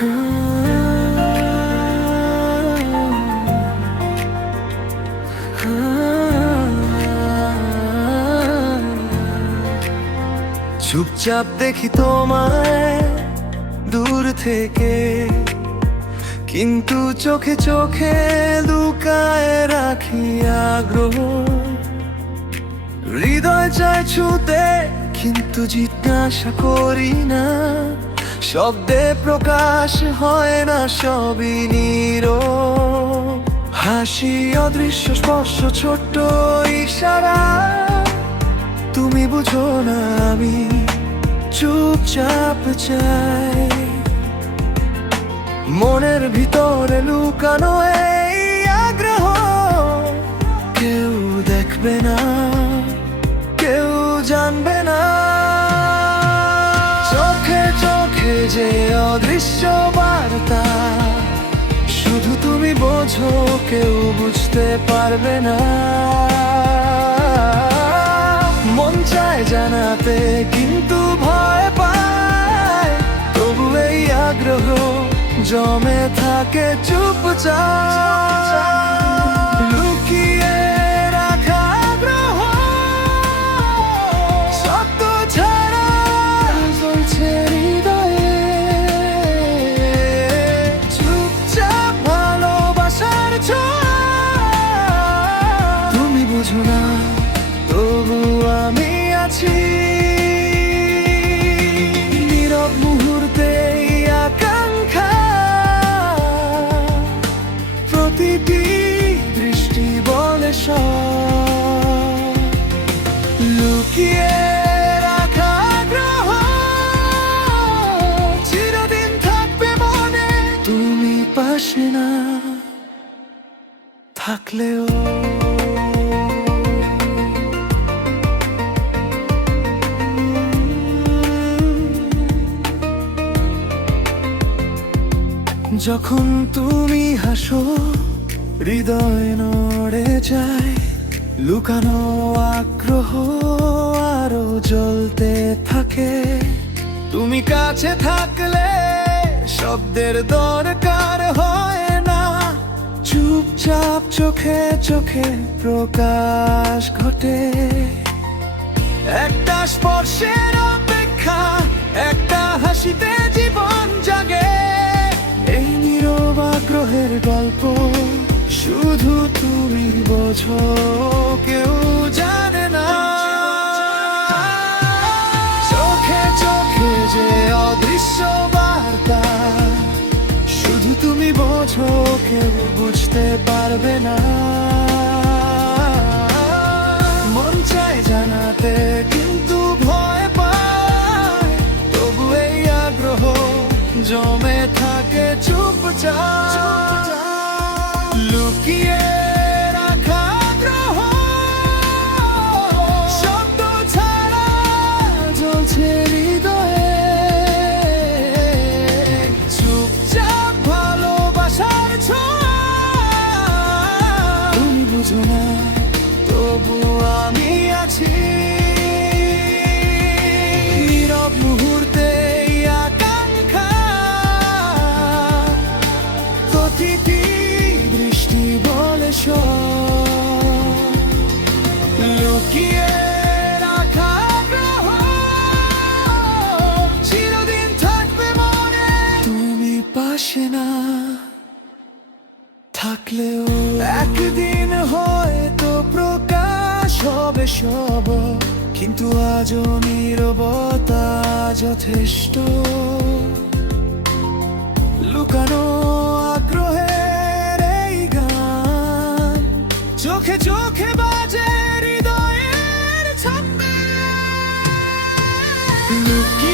চুপচাপ দেখি তোমায় দূর থেকে, কিন্তু চোখে চোখে লুকায় রাখি আগ্রহ। হৃদয় চায় ছুতে, কিন্তু জিজ্ঞাসা করি না। শব্দে প্রকাশ হয় না সবই নীরব। হাসি অদৃশ্য, স্পর্শ, ছোট্ট ইশারা। তুমি বুঝো না আমি চুপচাপ চাই। মনের ভিতরে লুকানো এই আগ্রহ কেউ দেখবে না, কেউ জানবে না। অদৃশ্য বার্তা শুধু তুমি বোঝো, কেউ বুঝতে পারবে না। মন চায় জানাতে, কিন্তু ভয় পায়। তবু এই আগ্রহ জমে থাকে, চুপচাপ। লুকিয়ে থাকলেও যখন তুমি হাসো, হৃদয় নড়ে যায়, লুকানো আগ্রহ আরও জ্বলতে থাকে। তুমি কাছে থাকলে, শব্দের দরকার হয় চুপচাপ চোখে চোখে প্রকাশ ঘটে। একটা স্পর্শের অপেক্ষা, একটা হাসিতে জীবন জাগে। এই নীরব আগ্রহের গল্প শুধু তুমি বোঝো, কেউ জানে না। চোখে চোখে যে অদৃশ্য বার্তা, শুধু তুমি বোঝো, কেউ বুঝতে পারবে না। মন চায় জানাতে কিন্তু ভয় পায়। তবু এই আগ্রহ জমে থাকে চুপচাপ। তুমি বুঝো না থাকলেও একদিন হয়তো প্রকাশ হবে সব, কিন্তু আজও নীরবতা যথেষ্ট। লুকানো আগ্রহের এই গান, চোখে চোখে বাজে হৃদয়ের ছন্দে। লুকিয়ে